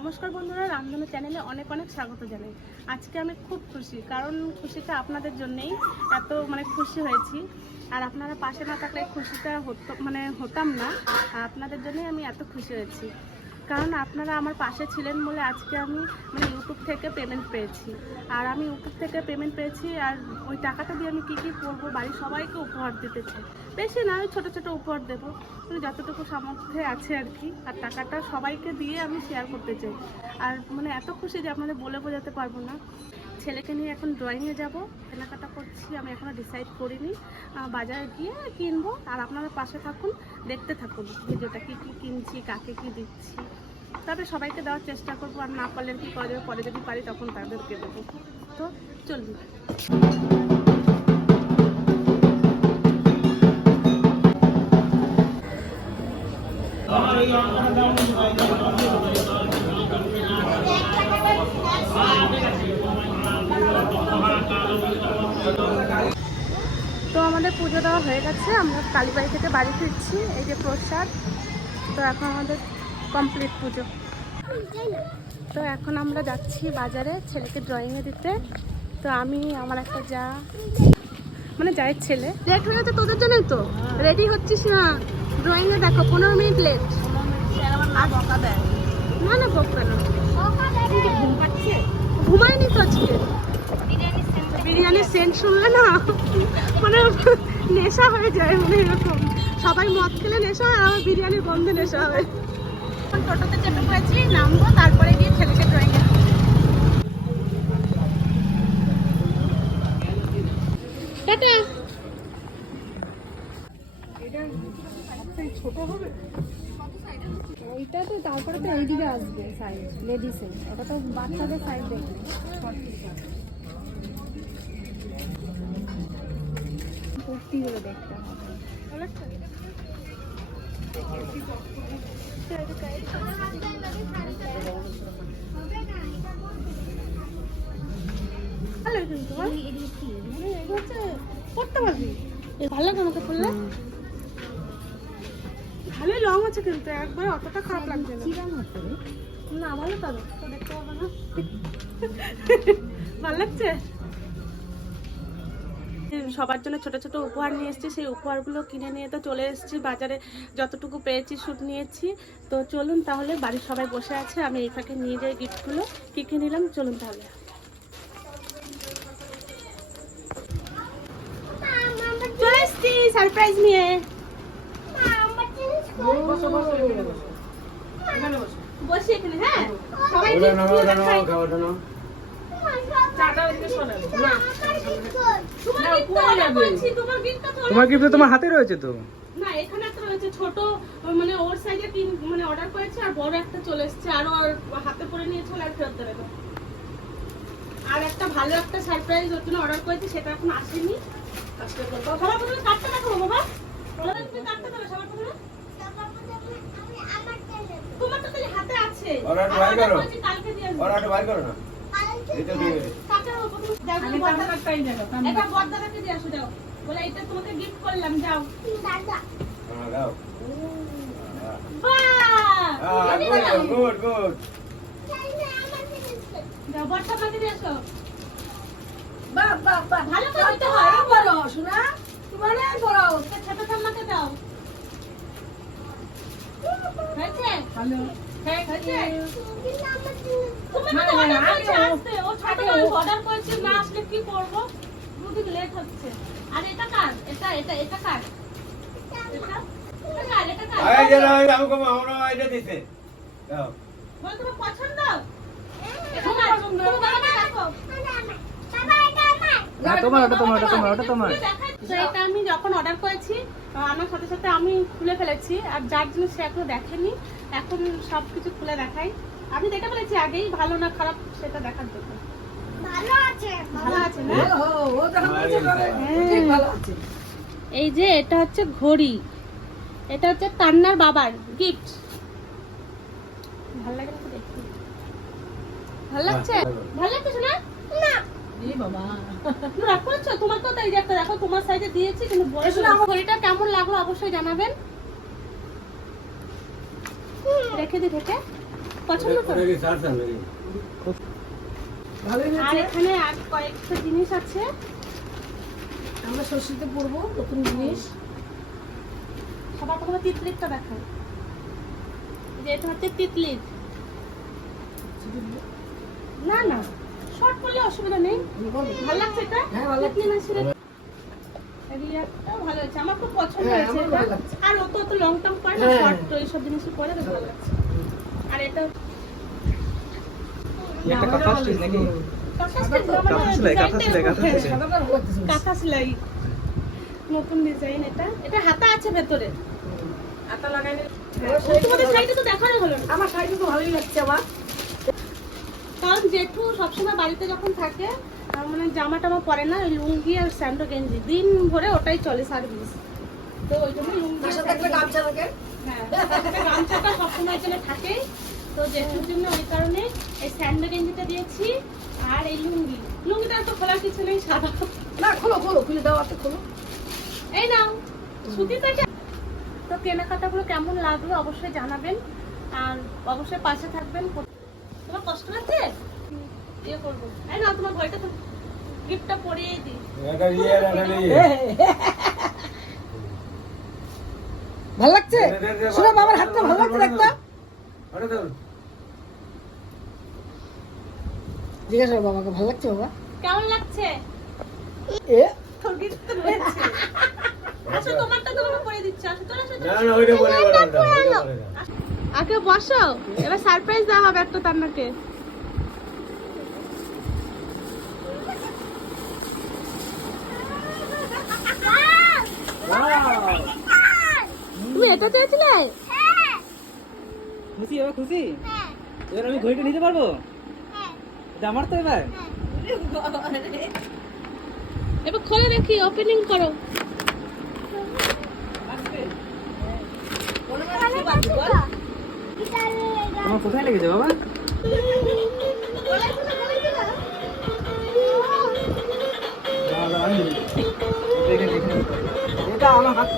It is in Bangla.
নমস্কার বন্ধুরা, রামধনু চ্যানেলে অনেক অনেক স্বাগত জানাই। আজকে আমি খুব খুশি, কারণ খুশিটা আপনাদের জন্যেই এত মানে খুশি হয়েছি। আর আপনারা পাশে না থাকলে খুশিটা হতো মানে হতাম না আপনাদের জন্যই আমি এত খুশি হয়েছি। কারণ আপনারা আমার পাশে ছিলেন বলে আজকে আমি মানে ইউটিউব থেকে পেমেন্ট পেয়েছি। আর আমি ইউটিউব থেকে পেমেন্ট পেয়েছি আর ওই টাকাটা দিয়ে আমি কী কী করব, বাড়ির সবাইকে উপহার দিতে চাই। বেশি না, ওই ছোটো ছোটো উপহার দেবো। মানে যতটুকু সামর্থ্যে আছে আর কি। আর টাকাটা সবাইকে দিয়ে আমি শেয়ার করতে চাই। আর মানে এত খুশি যে আপনাদের বলে বোঝাতে পারব না। ছেলেকে নিয়ে এখন ড্রয়িংয়ে যাব। কেনাকাটা করছি, আমি এখনও ডিসাইড করিনি। বাজারে গিয়ে কিনবো। আর আপনারা পাশে থাকুন, দেখতে থাকুন। ভিডিওটা কী কী কিনছি, কাকে কী দিচ্ছি। তবে সবাইকে দেওয়ার চেষ্টা করব, আর না পারলে কি করা যাবে পরে যদি পারি তখন তাদেরকে দেবো। তো চলুন। তো আমাদের পুজো দেওয়া হয়ে গেছে, আমরা কালীবাড়ি থেকে বাড়ি ফিরছি, এই যে প্রসাদ। তো এখন আমাদের কমপ্লিট পুজো। তো এখন আমরা যাচ্ছি বাজারে ছেলেকে ড্রয়িংয়ে দিতে। তো আমি, আমার একটা যা মানে যায়ের ছেলে। লেট হয়ে যাচ্ছে তোদের জন্যই তো। রেডি হচ্ছিস না? ড্রয়িংয়ে দেখো, পনেরো মিনিট লেট বকা না না, বকবে না। বিরিয়ানির না? মানে নেশা হয়ে যায় সবাই মদ খেলে নেশা হয় আমার বিরিয়ানির গন্ধে নেশা হবে টোটোতে চেপে পড়েছি নামবো তারপরে গিয়ে ছেলেকে ড্রয়িং টাটা। ওইটা তো তারপরে তো এইদিকে আসবে সাইড লেডিসে ওটা তো বাচ্চাদের সাইড দেখবে। কুর্তিগুলো দেখতে হবে। ভালো কিন্তু পড়তে ভালো লাগে আমাকে পড়লে? ভালোই লং আছে কিন্তু, একবার অতটা খারাপ লাগছে না। ভালো তো দেখতে পাবো না। ভালো লাগছে? সবার জন্য ছোট ছোট উপহার নিয়ে এসেছি। সেই উপহারগুলো কিনে নিয়ে তো চলে এসেছি। বাজারে যতটুকু পেয়েছি শুট নিয়েছি। তো চলুন তাহলে বাড়ির সবাই বসে আছে আমি এই ফাঁকে নিয়ে যাই গিফটগুলো। কী কী নিলাম? চলুন তাহলে। সারপ্রাইজ নিয়ে। বসি এখানে হ্যাঁ? সবাই তোমার গিফট তো তোমার হাতে রয়েছে তো? না এখানে একটা রয়েছে ছোট মানে ওর সাইজে তিন মানে অর্ডার করেছে আর বড় একটা চলে এসেছে আর ওর হাতে পরে নিয়ে চলে আর ফেরত দেবে। আর একটা ভালো একটা সারপ্রাইজ ওর জন্য অর্ডার করেছে সেটা এখন আসেনি। আজকে করব। সবার প্রথমে কাটতে দেখাবো বাবা। প্রথমে কাটতে দেবে সবার প্রথমে? তোমার তো তাহলে হাতে আছে। Order আর করো। একটু বাইর করো না। এটা বড়দাদাকে দিয়ে আসো। বলে, তোমাকে করলাম, যাও। দাও বাহ! গুড গুড যাও, বড়ঠাকুমাকে দিয়ে আসো। ভালো করে দিতে হয়। তা ছোট ঠাম্মাকে দাও। হ্যাঁ, ছোট তোমার এটা কার? তুমি বাবাকে দেখো। তোমার ওটা তোমার ওটা তোমার ওটা তোমার। এটা আমি যখন অর্ডার করেছি আমার সাথে সাথে আমি খুলে ফেলেছি আর যার জিনিস সে এখনও দেখেনি এখন সব কিছু খুলে দেখাই। আমি দেখে ফেলেছি আগেই ভালো না খারাপ সেটা দেখার জন্য। ভালো আছে না? হ্যাঁ। এই যে এটা হচ্ছে ঘড়ি। এটা হচ্ছে কান্নার বাবার গিফট ভালো লাগে না দেখতে? ভালো লাগছে? ভালো। লাগছে শোনা না। তোমার তো তাই একটা দেখো তোমার সাইজে দিয়েছি কিন্তু ঘড়িটা কেমন লাগল অবশ্যই জানাবেন। রেখে দি থেকে পছন্দ আর এখানে আর কয়েকটা জিনিস আছে। আমরা ষষ্ঠীতে পড়ব নতুন জিনিস। সবার প্রথমে তিতলিরটা দেখাই যে এটা হচ্ছে তিতলির। না না শর্ট করলে অসুবিধা নেই। ভালো লাগছে এটা? ভালো হয়েছে। আমার খুব পছন্দ হ্যাঁ, হয়েছে। আর লং টার্ম করে না হ্যাঁ। শর্ট এইসব জিনিসই করে বেশ ভালো লাগছে। আর এটা একটা কাঁথা স্টিচ নাকি? কাঁথা স্টিচ না, কাঁথা সেলাই, কাঁথা সেলাই, কাঁথা সেলাই। সাদাটা ভালো লাগতেছে বেশ। কাঁথা সেলাই। নতুন ডিজাইন এটা। এটা হাতা আছে ভেতরে। আটা লাগাইলে তোমাদের সাইডে তো দেখানো হলো না। আমার শাড়িটা তো ভালোই লাগছে আমার কারণ জেঠু সবসময় বাড়িতে যখন থাকে মানে জামা টামা পরে না ওই লুঙ্গি আর স্যান্ডো গেঞ্জি। দিন ভরে ওটাই চলে সার্ভিস। তো ওই জন্য লুঙ্গি আর হ্যাঁ গামছাটা সবসময় এখানে থাকে। তো জেঠুর জন্য ওই কারণে এই স্যান্ডো গেঞ্জিটা দিয়েছি আর এই লুঙ্গি। লুঙ্গিটা তো খোলার কিছু নেই সাদা। না খোলো খোলো খুলে দাও একটা খোলো। এই নাও সুতি থেকে। তো কেনাকাটাগুলো কেমন লাগল অবশ্যই জানাবেন। আর অবশ্যই পাশে থাকবেন। তোমার কষ্ট ইয়ে করব। এই না তোমার ঘরটা তো গিফটটা পরিয়ে দিই। এটা ইয়ে, ইয়ে। ভালো লাগছে? শোনো বাবার হাতটা ভালো লাগছে একটা জিজ্ঞাসা বাবাকে ভালো লাগছে বাবা? কেমন লাগছে? এ? রয়েছে। আচ্ছা। তোমারটা তো আমি পরিয়ে দিচ্ছি। আসো তোরা না, না, ওইটা বলে। আগে বসো। এবার সারপ্রাইজ দেওয়া হবে একটা তান্নাকে তুমি এটা চেয়েছিলে? খুশি এবার খুশি? এবার আমি ঘড়িটা নিতে পারব? এটা আমার তো এবার? এবার খোলে দেখি ওপেনিং করো। তোমার কোথায় লেগেছে বাবা? এটা আমার হাত